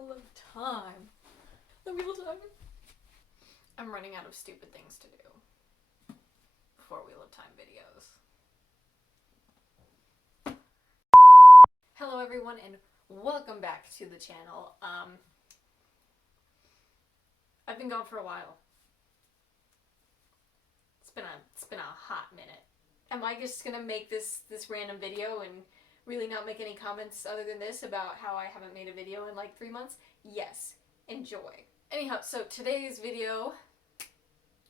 Wheel of Time. The Wheel of Time. I'm running out of stupid things to do before Wheel of Time videos. Hello everyone and welcome back to the channel. I've been gone for a while. It's been a hot minute. Am I just gonna make this random video and really not make any comments other than this about how I haven't made a video in like 3 months? Yes. Enjoy. Anyhow, so today's video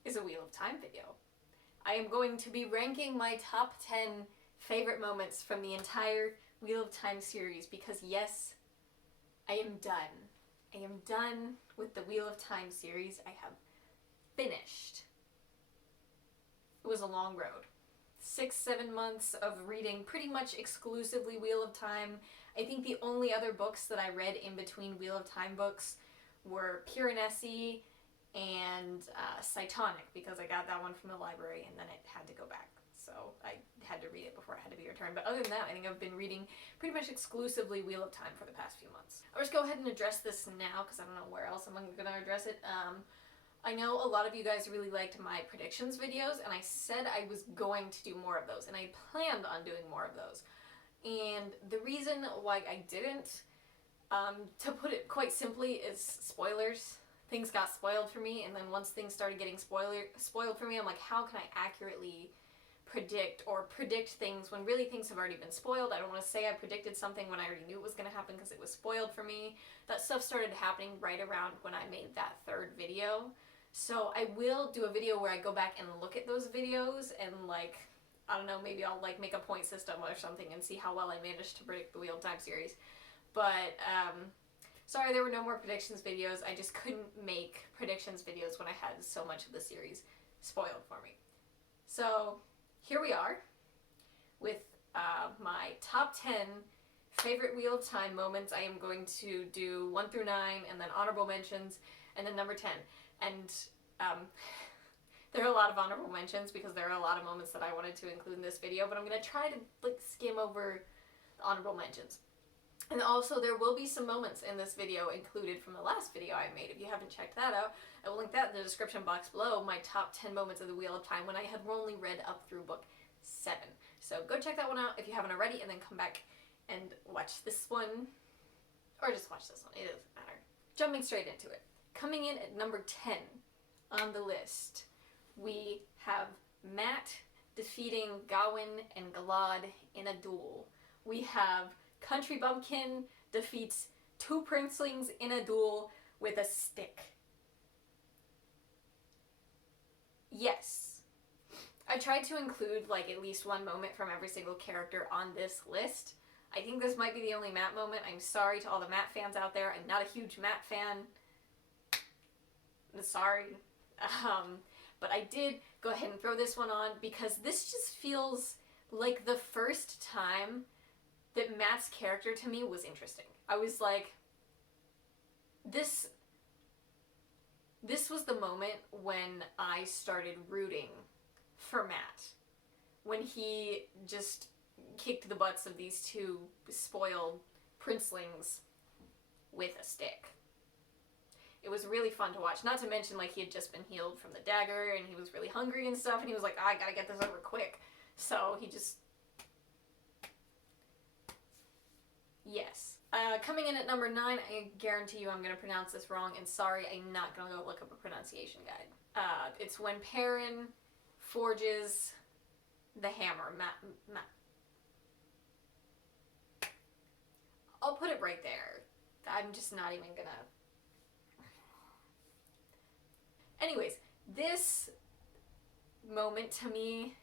is a Wheel of Time video. I am going to be ranking my top 10 favorite moments from the entire Wheel of Time series because yes, I am done. I am done with the Wheel of Time series. I have finished. It was a long road. 6-7 months of reading pretty much exclusively Wheel of Time. I think the only other books that I read in between Wheel of Time books were Piranesi and Cytonic, because I got that one from the library and then it had to go back. So I had to read it before it had to be returned. But other than that, I think I've been reading pretty much exclusively Wheel of Time for the past few months. I'll just go ahead and address this now because I don't know where else I'm going to address it. I know a lot of you guys really liked my predictions videos, and I said I was going to do more of those, and I planned on doing more of those. And the reason why I didn't, to put it quite simply, is spoilers. Things got spoiled for me, and then once things started getting spoiled for me, I'm like, how can I accurately predict things when really things have already been spoiled? I don't want to say I predicted something when I already knew it was going to happen because it was spoiled for me. That stuff started happening right around when I made that third video. So I will do a video where I go back and look at those videos and like, I don't know, maybe I'll like make a point system or something and see how well I managed to predict the Wheel of Time series. But, sorry there were no more predictions videos. I just couldn't make predictions videos when I had so much of the series spoiled for me. So here we are with my top 10 favorite Wheel of Time moments. I am going to do 1 through 9 and then honorable mentions and then number 10. And there are a lot of honorable mentions because there are a lot of moments that I wanted to include in this video, but I'm going to try to like skim over the honorable mentions. And also there will be some moments in this video included from the last video I made. If you haven't checked that out, I will link that in the description box below, my top 10 moments of the Wheel of Time when I had only read up through book 7. So go check that one out if you haven't already, and then come back and watch this one, or just watch this one, it doesn't matter. Jumping straight into it. Coming in at number 10 on the list, we have Matt defeating Gawain and Galad in a duel. We have Country Bumpkin defeats 2 princelings in a duel with a stick. Yes. I tried to include like at least one moment from every single character on this list. I think this might be the only Matt moment. I'm sorry to all the Matt fans out there. I'm not a huge Matt fan. I'm sorry. But I did go ahead and throw this one on because this just feels like the first time that Matt's character to me was interesting. I was like, this was the moment when I started rooting for Matt. When he just kicked the butts of these 2 spoiled princelings with a stick. It was really fun to watch. Not to mention, like, he had just been healed from the dagger, and he was really hungry and stuff, and he was like, I gotta get this over quick. So he just... Yes. Coming in at number 9, I guarantee you I'm gonna pronounce this wrong, and sorry, I'm not gonna go look up a pronunciation guide. It's when Perrin forges the hammer. I'll put it right there. I'm just not even gonna... Anyways, this moment to me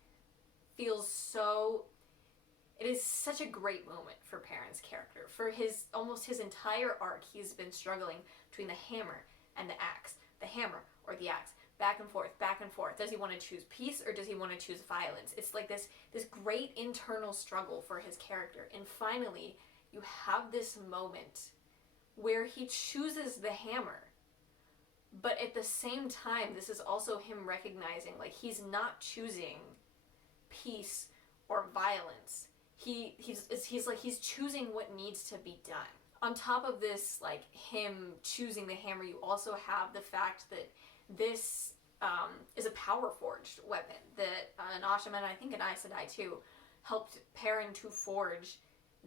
feels so... It is such a great moment for Perrin's character. For almost his entire arc, he's been struggling between the hammer and the axe. The hammer or the axe. Back and forth, back and forth. Does he want to choose peace or does he want to choose violence? It's like this great internal struggle for his character. And finally, you have this moment where he chooses the hammer. But at the same time, this is also him recognizing, like, he's not choosing peace or violence. He's choosing what needs to be done. On top of this, like, him choosing the hammer, you also have the fact that this is a power forged weapon that an Ashman, I think an Aes Sedai too, helped Perrin to forge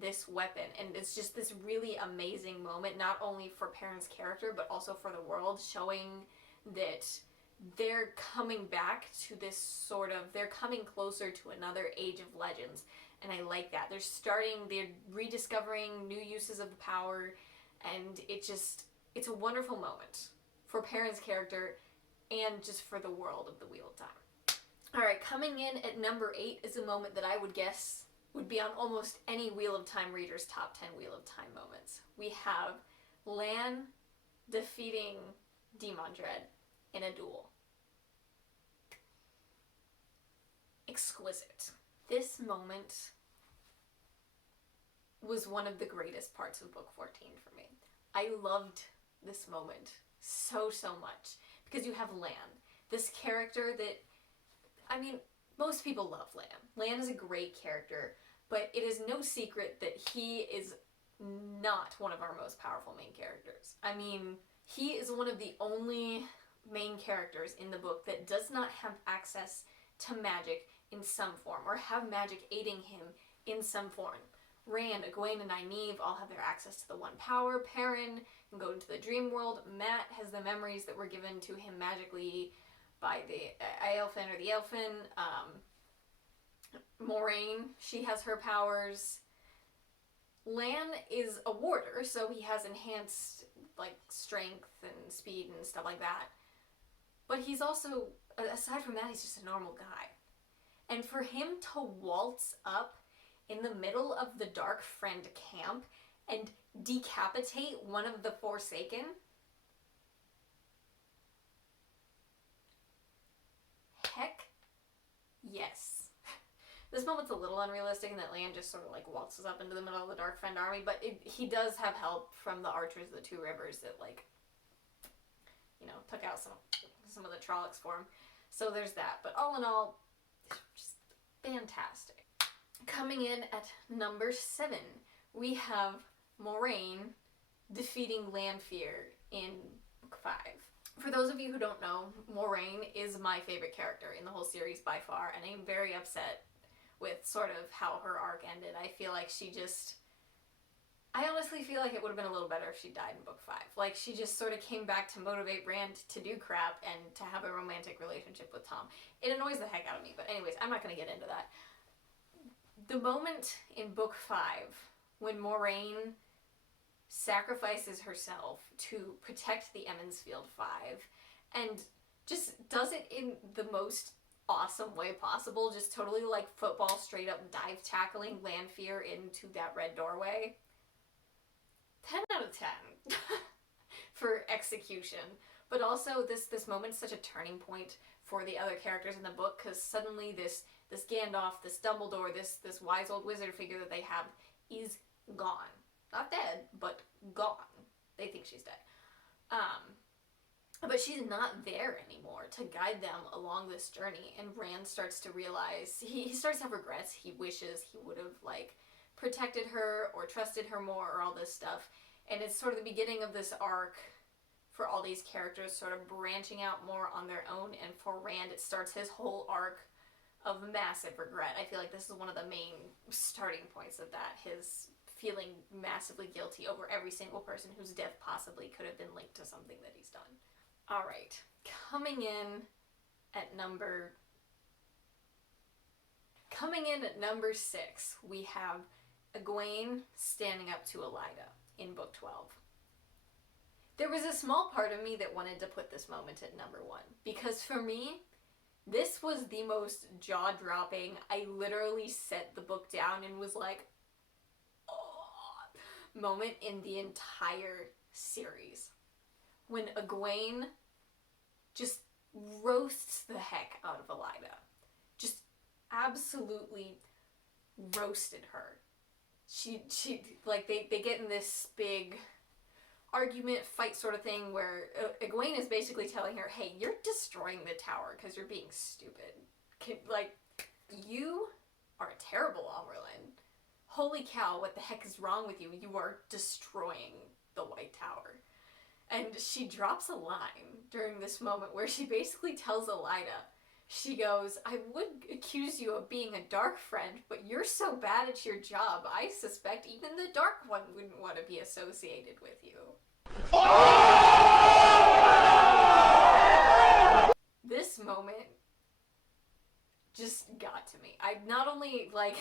this weapon. And it's just this really amazing moment, not only for Perrin's character, but also for the world, showing that they're coming back to this sort of, they're coming closer to another Age of Legends. And I like that. They're rediscovering new uses of the power, and it's a wonderful moment for Perrin's character and just for the world of the Wheel of Time. Alright, coming in at number 8 is a moment that I would guess would be on almost any Wheel of Time reader's top 10 Wheel of Time moments. We have Lan defeating Demon Dread in a duel. Exquisite. This moment was one of the greatest parts of book 14 for me. I loved this moment so much because you have Lan, this character that, I mean, most people love Lan. Lan is a great character, but it is no secret that he is not one of our most powerful main characters. I mean, he is one of the only main characters in the book that does not have access to magic in some form, or have magic aiding him in some form. Rand, Egwene, and Nynaeve all have their access to the One Power. Perrin can go into the dream world. Mat has the memories that were given to him magically by the Aelfin or the Elfin. Moraine, she has her powers. Lan is a warder, so he has enhanced, like, strength and speed and stuff like that. But he's also, aside from that, he's just a normal guy. And for him to waltz up in the middle of the Dark Friend camp and decapitate one of the Forsaken, heck yes. This moment's a little unrealistic in that Lan just sort of like waltzes up into the middle of the Dark Friend army, but he does have help from the archers of the Two Rivers that, like, you know, took out some of the Trollocs for him. So there's that. But all in all, just fantastic. Coming in at number 7, we have Moraine defeating Lanfear in book 5. For those of you who don't know, Moraine is my favorite character in the whole series by far, and I'm very upset with sort of how her arc ended. I feel like I honestly feel like it would have been a little better if she died in book 5. Like, she just sort of came back to motivate Rand to do crap and to have a romantic relationship with Tom. It annoys the heck out of me, but anyways, I'm not going to get into that. The moment in book 5 when Moraine sacrifices herself to protect the Emmonsfield Five and just does it in the most awesome way possible, just totally like football straight up dive tackling Lanfear into that red doorway. 10 out of 10 for execution. But also this moment's such a turning point for the other characters in the book, because suddenly this Gandalf, this Dumbledore, this wise old wizard figure that they have is gone. Not dead, but gone. They think she's dead. But she's not there anymore to guide them along this journey, and Rand starts to realize, he starts to have regrets. He wishes he would have, like, protected her or trusted her more or all this stuff. And it's sort of the beginning of this arc for all these characters sort of branching out more on their own, and for Rand it starts his whole arc of massive regret. I feel like this is one of the main starting points of that, his feeling massively guilty over every single person whose death possibly could have been linked to something that he's done. Alright, coming in at number 6, we have Egwene standing up to Elaida in book 12. There was a small part of me that wanted to put this moment at number 1, because for me, this was the most jaw-dropping. I literally set the book down and was like, oh, moment in the entire series. When Egwene just roasts the heck out of Elaida. Just absolutely roasted her. She like, they get in this big argument, fight sort of thing where Egwene is basically telling her, hey, you're destroying the tower because you're being stupid. Like, you are a terrible Amyrlin. holy cow, what the heck is wrong with you? You are destroying the White Tower. And she drops a line during this moment where she basically tells Elida, she goes, I would accuse you of being a dark friend, but you're so bad at your job, I suspect even the dark one wouldn't want to be associated with you. This moment just got to me. I not only, like,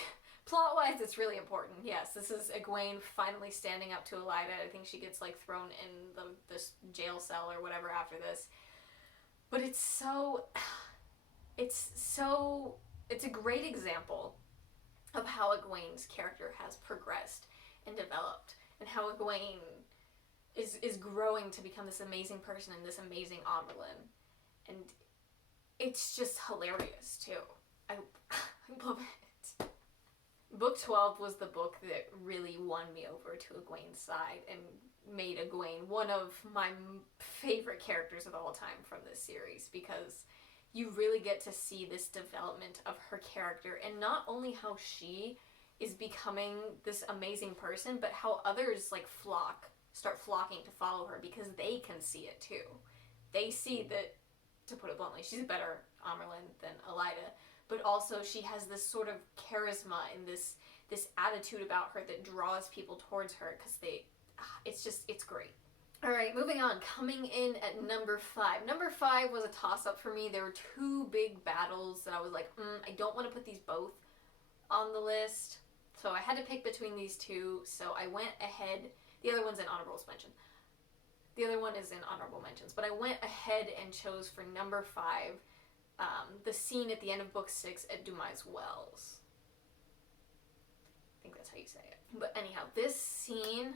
plot-wise, it's really important. Yes, this is Egwene finally standing up to Elida. I think she gets, like, thrown in this jail cell or whatever after this. But it's a great example of how Egwene's character has progressed and developed, and how Egwene is growing to become this amazing person and this amazing Amyrlin. And it's just hilarious, too. I love it. Book 12 was the book that really won me over to Egwene's side and made Egwene one of my favorite characters of all time from this series, because you really get to see this development of her character, and not only how she is becoming this amazing person, but how others start flocking to follow her because they can see it too. They see that, to put it bluntly, she's a better Amyrlin than Elida, but also she has this sort of charisma and this attitude about her that draws people towards her, because it's great. Alright, moving on. Coming in at number 5. Number 5 was a toss-up for me. There were two big battles that I was like, I don't want to put these both on the list. So I had to pick between these two, so I went ahead. The other one's in Honorables Mention. The other one is in Honorable Mentions. But I went ahead and chose for number 5 the scene at the end of Book 6 at Dumai's Wells. I think that's how you say it. But anyhow, this scene,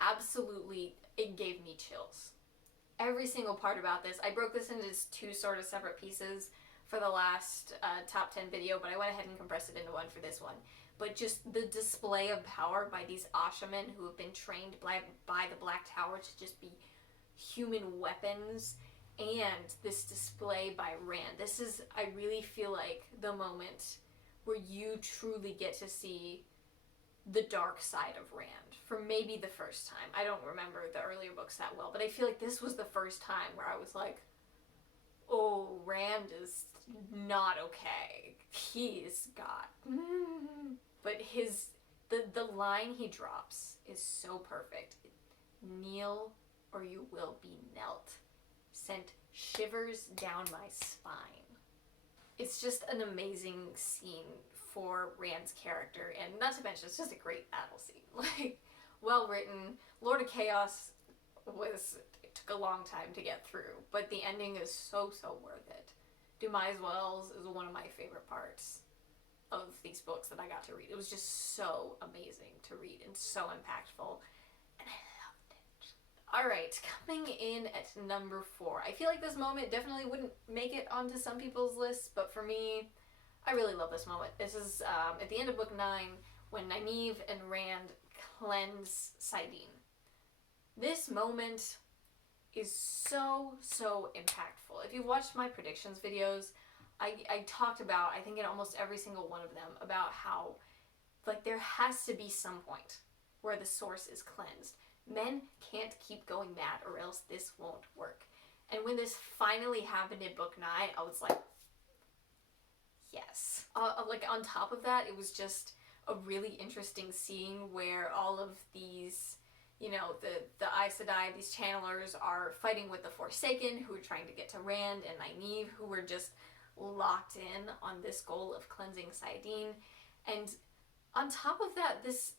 absolutely, it gave me chills. Every single part about this. I broke this into two sort of separate pieces for the last top 10 video, but I went ahead and compressed it into one for this one. But just the display of power by these Ashamen who have been trained by the Black Tower to just be human weapons, and this display by Rand. This is, I really feel like, the moment where you truly get to see the dark side of Rand for maybe the first time. I don't remember the earlier books that well, but I feel like this was the first time where I was like, oh, Rand is not okay. He's got... But the line he drops is so perfect. Kneel or you will be knelt. Sent shivers down my spine. It's just an amazing scene for Rand's character, and not to mention, it's just a great battle scene. Like, well written. Lord of Chaos it took a long time to get through, but the ending is so worth it. Dumai's Wells is one of my favorite parts of these books that I got to read. It was just so amazing to read and so impactful, and I loved it. Alright, coming in at number 4. I feel like this moment definitely wouldn't make it onto some people's lists, but for me, I really love this moment. This is at the end of book 9, when Nynaeve and Rand cleanse Saidin. This moment is so impactful. If you've watched my predictions videos, I talked about, I think in almost every single one of them, about how, like, there has to be some point where the source is cleansed. Men can't keep going mad or else this won't work. And when this finally happened in book 9, I was like, yes. Like, on top of that, it was just a really interesting scene where all of these, you know, the Aes Sedai, these channelers, are fighting with the Forsaken, who are trying to get to Rand, and Nynaeve, who were just locked in on this goal of cleansing Saidin. And on top of that, this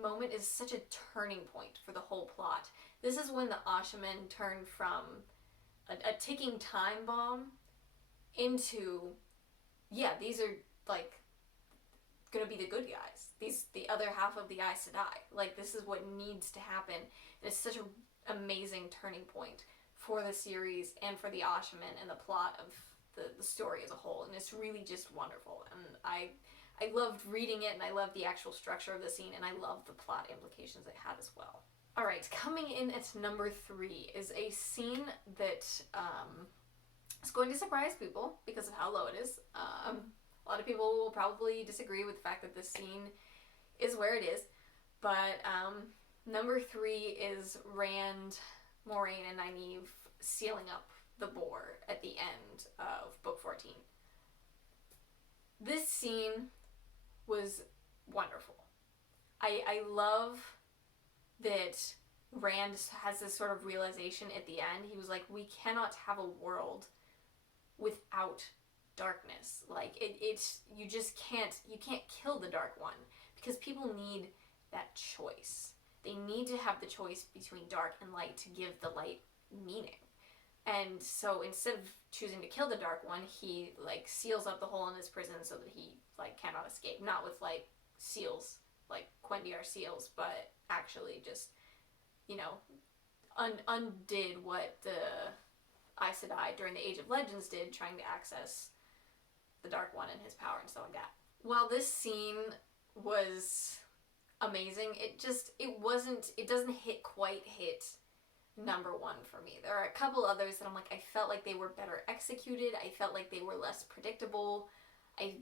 moment is such a turning point for the whole plot. This is when the Ashamen turn from a ticking time bomb into, yeah, these are, like, gonna be the good guys. The other half of the Aes Sedai. Like, this is what needs to happen. And it's such an amazing turning point for the series and for the Ashamen and the plot of the story as a whole. And it's really just wonderful. And I loved reading it, and I loved the actual structure of the scene, and I loved the plot implications it had as well. Alright, coming in at number 3 is a scene that is going to surprise people because of how low it is. A lot of people will probably disagree with the fact that this scene is where it is. But number 3 is Rand, Moiraine, and Nynaeve sealing up the boar at the end of book 14. This scene was wonderful. I love that Rand has this sort of realization at the end. He was like, we cannot have a world without darkness. Like, you just can't kill the Dark One, because people need that choice. They need to have the choice between dark and light to give the light meaning. And so instead of choosing to kill the Dark One, he like seals up the hole in his prison so that he like cannot escape. Not with like seals, like Quendiar seals, but actually just, you know, undid what the Aes Sedai during the Age of Legends did, trying to access the Dark One and his power and stuff like that. While this scene was amazing, it doesn't quite hit number 1 for me. There are a couple others that I'm like, I felt like they were better executed. I felt like they were less predictable.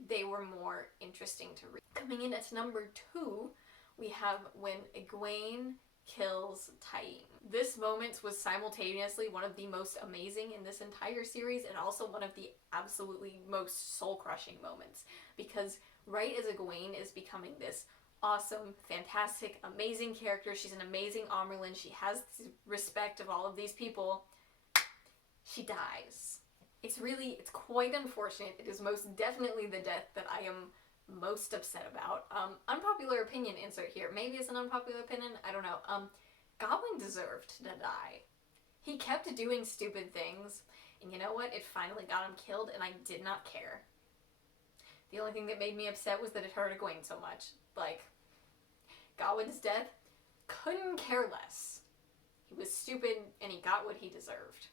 They were more interesting to read. Coming in at number 2, we have when Egwene kills Taim. This moment was simultaneously one of the most amazing in this entire series, and also one of the absolutely most soul-crushing moments, because right as Egwene is becoming this awesome, fantastic, amazing character, she's an amazing Amyrlin, she has the respect of all of these people, she dies. It's quite unfortunate. It is most definitely the death that I am most upset about. Unpopular opinion insert here. Maybe it's an unpopular opinion, I don't know. Godwyn deserved to die. He kept doing stupid things, and you know what? It finally got him killed, and I did not care. The only thing that made me upset was that it hurt Egwene so much. Like, Godwyn's death, couldn't care less. He was stupid, and he got what he deserved.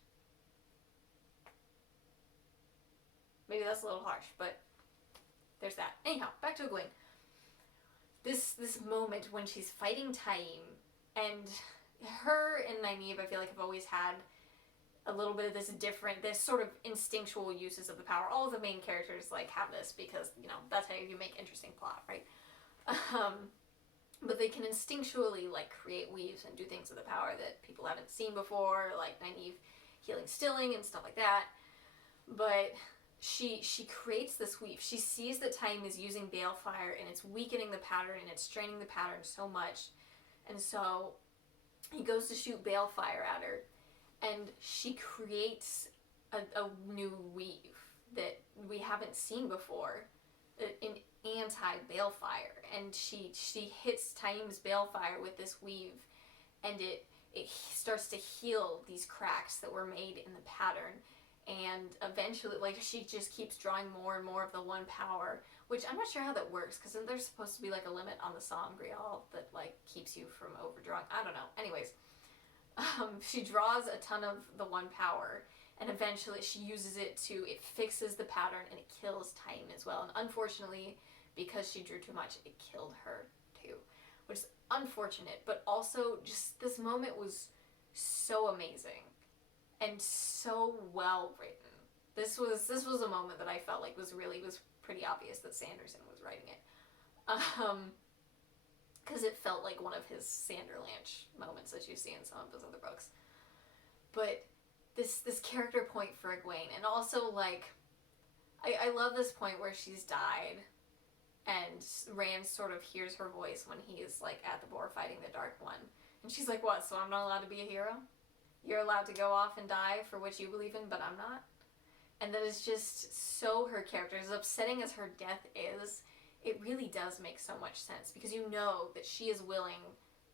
Maybe that's a little harsh, but there's that. Anyhow, back to Egwene. This moment when she's fighting Taim, and her and Nynaeve, I feel like, have always had a little bit of this sort of instinctual uses of the power. All of the main characters, like, have this because, you know, that's how you make interesting plot, right? But they can instinctually, like, create weaves and do things with the power that people haven't seen before, like Nynaeve healing stilling and stuff like that. But she creates this weave. She sees that Taim is using Balefire, and it's weakening the pattern, and it's straining the pattern so much. And so he goes to shoot Balefire at her, and she creates a new weave that we haven't seen before, an anti-Balefire, and she hits Taim's Balefire with this weave, and it starts to heal these cracks that were made in the pattern, and eventually, like, she just keeps drawing more and more of the one power, which I'm not sure how that works, because there's supposed to be, like, a limit on the Sangreal that, like, keeps you from overdrawing. I don't know. Anyways, she draws a ton of the one power, and eventually she uses it it fixes the pattern, and it kills Taim as well. And unfortunately, because she drew too much, it killed her too, which is unfortunate, but also just this moment was so amazing and so well written. This was a moment that I felt like was pretty obvious that Sanderson was writing it. Because it felt like one of his Sanderlanche moments that you see in some of his other books. But this character point for Egwene, and also, like, I love this point where she's died, and Rand sort of hears her voice when he is, like, at the boar fighting the Dark One. And she's like, what, so I'm not allowed to be a hero? You're allowed to go off and die for what you believe in, but I'm not? And that is just so her character. As upsetting as her death is, it really does make so much sense, because you know that she is willing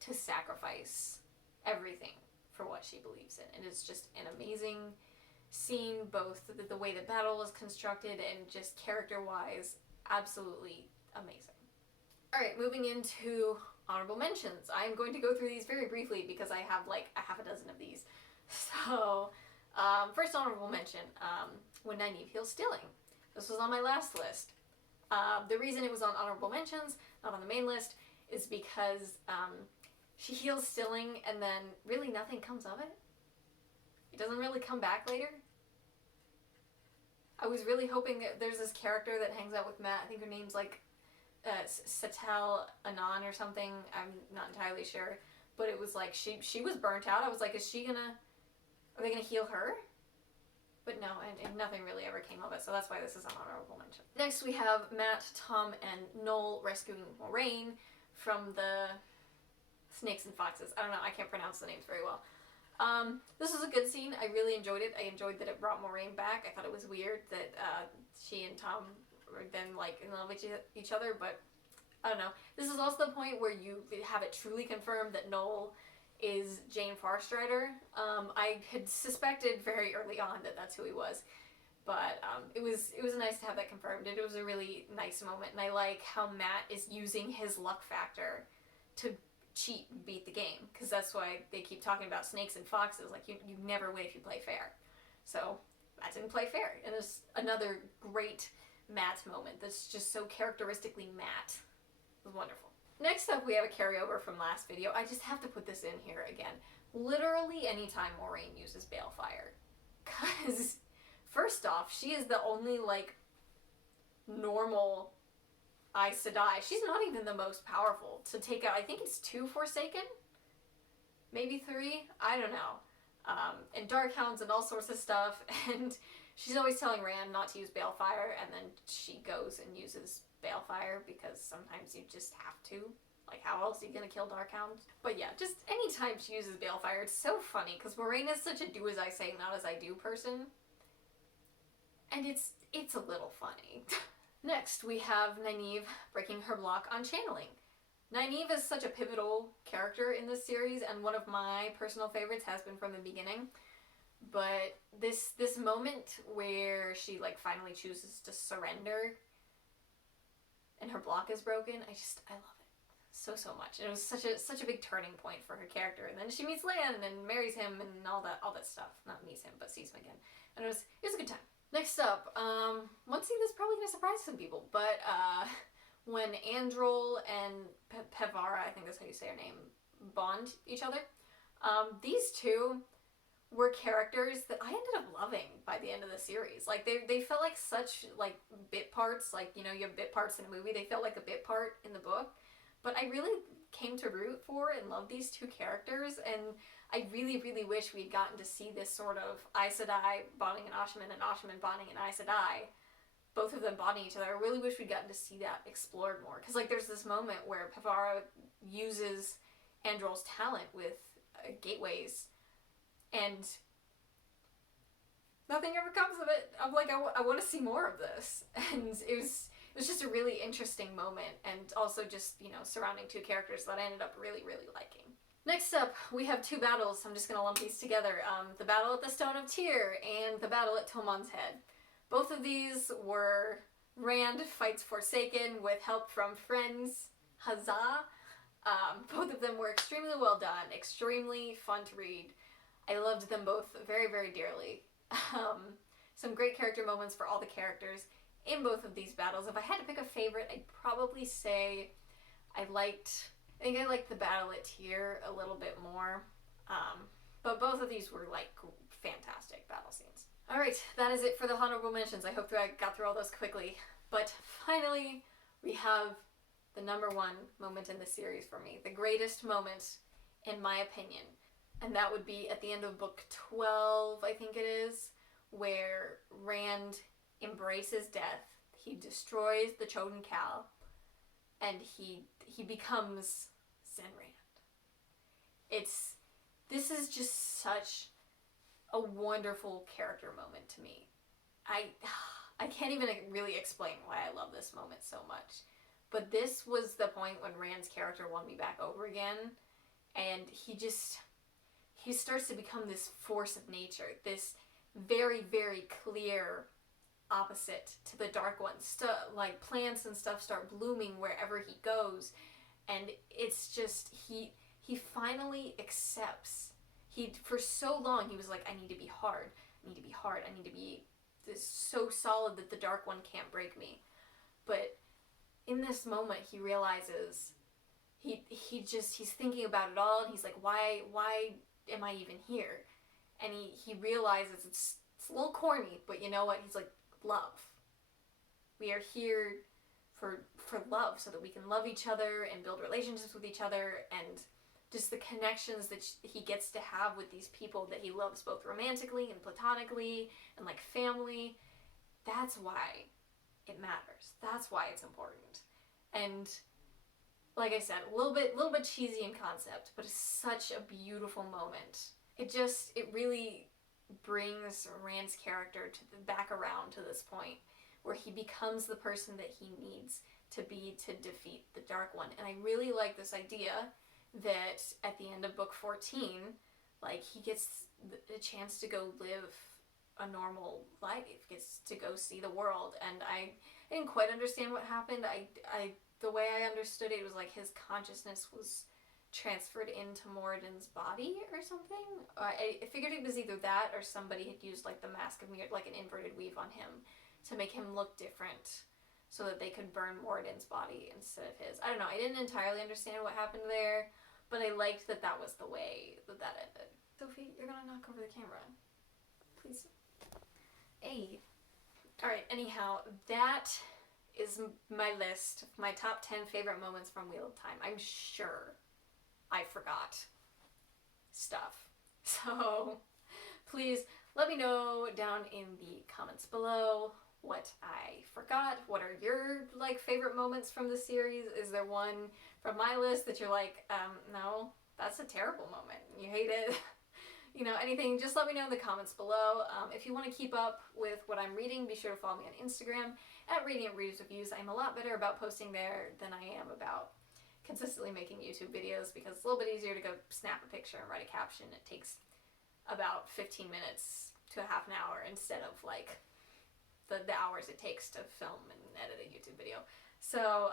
to sacrifice everything for what she believes in. And it's just an amazing scene, both the way the battle was constructed and just character-wise, absolutely amazing. Alright, moving into honorable mentions. I'm going to go through these very briefly because I have like a half a dozen of these. So, first honorable mention, when Nynaeve heals Stilling. This was on my last list. The reason it was on honorable mentions, not on the main list, is because she heals Stilling and then really nothing comes of it. It doesn't really come back later. I was really hoping that there's this character that hangs out with Matt. I think her name's like Satel Anon or something. I'm not entirely sure. But it was like she was burnt out. I was like, are they gonna heal her? But no, and nothing really ever came of it, so that's why this is an honorable mention. Next we have Matt, Tom, and Noel rescuing Moraine from the snakes and foxes. I don't know, I can't pronounce the names very well. This was a good scene. I really enjoyed it. I enjoyed that it brought Moraine back. I thought it was weird that she and Tom were then like in love with each other, but I don't know. This is also the point where you have it truly confirmed that Noel is Jane Farstrider. I had suspected very early on that that's who he was, but it was nice to have that confirmed. It was a really nice moment, and I like how Matt is using his luck factor to cheat and beat the game, because that's why they keep talking about snakes and foxes. Like, you never win if you play fair. So Matt didn't play fair, and it's another great Matt moment that's just so characteristically Matt. It was wonderful. Next up, we have a carryover from last video. I just have to put this in here again. Literally anytime Moraine uses Balefire. Because, first off, she is the only, like, normal Aes Sedai. She's not even the most powerful to take out. I think it's 2 Forsaken? Maybe 3? I don't know. And Darkhounds and all sorts of stuff. And she's always telling Rand not to use Balefire, and then she goes and uses Balefire because sometimes you just have to. Like, how else are you gonna kill Darkhound? But yeah, just anytime she uses Balefire, it's so funny because Moraine is such a do as I say, not as I do person. And it's a little funny. Next, we have Nynaeve breaking her block on channeling. Nynaeve is such a pivotal character in this series, and one of my personal favorites has been from the beginning. But this moment where she like finally chooses to surrender and her block is broken, I love it so much. And it was such a big turning point for her character. And then she meets Lan and marries him and all that stuff. Not meets him, but sees him again. And it was a good time. Next up, one scene that's probably gonna surprise some people, but when Androl and Pevara, I think that's how you say her name, bond each other, these two were characters that I ended up loving by the end of the series. Like, they felt like such, like, bit parts. Like, you know, you have bit parts in a movie. They felt like a bit part in the book. But I really came to root for and love these two characters, and I really, really wish we'd gotten to see this sort of Aes Sedai bonding an Ashman and Ashman bonding an Aes Sedai, both of them bonding each other. I really wish we'd gotten to see that explored more. Because, like, there's this moment where Pevara uses Androl's talent with gateways, and nothing ever comes of it. I'm like, I want to see more of this. And it was just a really interesting moment, and also just, you know, surrounding two characters that I ended up really, really liking. Next up, we have 2 battles. I'm just going to lump these together. The battle at the Stone of Tyr and the battle at Tomon's Head. Both of these were Rand fights Forsaken with help from friends. Huzzah! Both of them were extremely well done, extremely fun to read. I loved them both very, very dearly. Some great character moments for all the characters in both of these battles. If I had to pick a favorite, I'd probably say I think I liked the battle at Tyr a little bit more. But both of these were, like, fantastic battle scenes. Alright, that is it for the honorable mentions. I hope that I got through all those quickly. But finally, we have the number 1 moment in the series for me. The greatest moment, in my opinion. And that would be at the end of book 12, I think it is, where Rand embraces death. He destroys the Choden Cal, and he becomes Zenrand. This is just such a wonderful character moment to me. I can't even really explain why I love this moment so much. But this was the point when Rand's character won me back over again, and he starts to become this force of nature, this very, very clear opposite to the Dark One. Like, plants and stuff start blooming wherever he goes, and it's just, he finally accepts. For so long, he was like, I need to be hard, I need to be hard, I need to be so solid that the Dark One can't break me. But in this moment, he realizes, he's thinking about it all, and he's like, why am I even here? And he realizes it's a little corny, but you know what? He's like, love. We are here for love, so that we can love each other and build relationships with each other, and just the connections that he gets to have with these people that he loves, both romantically and platonically and like family. That's why it matters. That's why it's important. And like I said, a little bit cheesy in concept, but it's such a beautiful moment. It really brings Rand's character back around to this point where he becomes the person that he needs to be to defeat the Dark One. And I really like this idea that at the end of book 14, like, he gets a chance to go live a normal life, gets to go see the world. And I didn't quite understand what happened. The way I understood it was like his consciousness was transferred into Moradin's body or something. I figured it was either that or somebody had used like the Mask of Mirrodin, like an inverted weave on him to make him look different so that they could burn Moradin's body instead of his. I don't know. I didn't entirely understand what happened there, but I liked that that was the way that ended. Sophie, you're gonna knock over the camera. Please. Hey. Alright, anyhow, that is my list of my top 10 favorite moments from Wheel of Time. I'm sure I forgot stuff. So please let me know down in the comments below what I forgot. What are your like favorite moments from the series? Is there one from my list that you're like, no, that's a terrible moment, you hate it? You know, anything, just let me know in the comments below. If you want to keep up with what I'm reading, be sure to follow me on Instagram at Radiant Reads Reviews. I'm a lot better about posting there than I am about consistently making YouTube videos, because it's a little bit easier to go snap a picture and write a caption. It takes about 15 minutes to a half an hour instead of like the hours it takes to film and edit a YouTube video. So,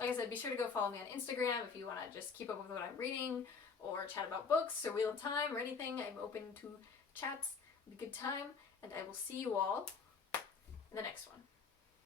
like I said, be sure to go follow me on Instagram if you want to just keep up with what I'm reading, or chat about books or Wheel of Time or anything. I'm open to chats. Have a good time, and I will see you all in the next one.